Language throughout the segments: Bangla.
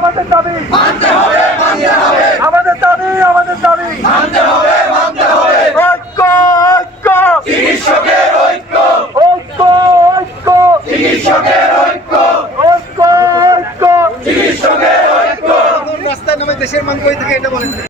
আমাদের দাবি। মানতে হবে মানতে হবে। আমাদের দাবি আমাদের দাবি। মানতে হবে মানতে হবে। ঐক্য ঐক্য। চিকিৎসকের ঐক্য। ঐক্য ঐক্য। চিকিৎসকের ঐক্য। ঐক্য ঐক্য। চিকিৎসকের ঐক্য। রাস্তায় নামে দেশের মান কই থাকে এটা বলেন?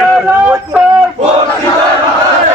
¡Qué loco!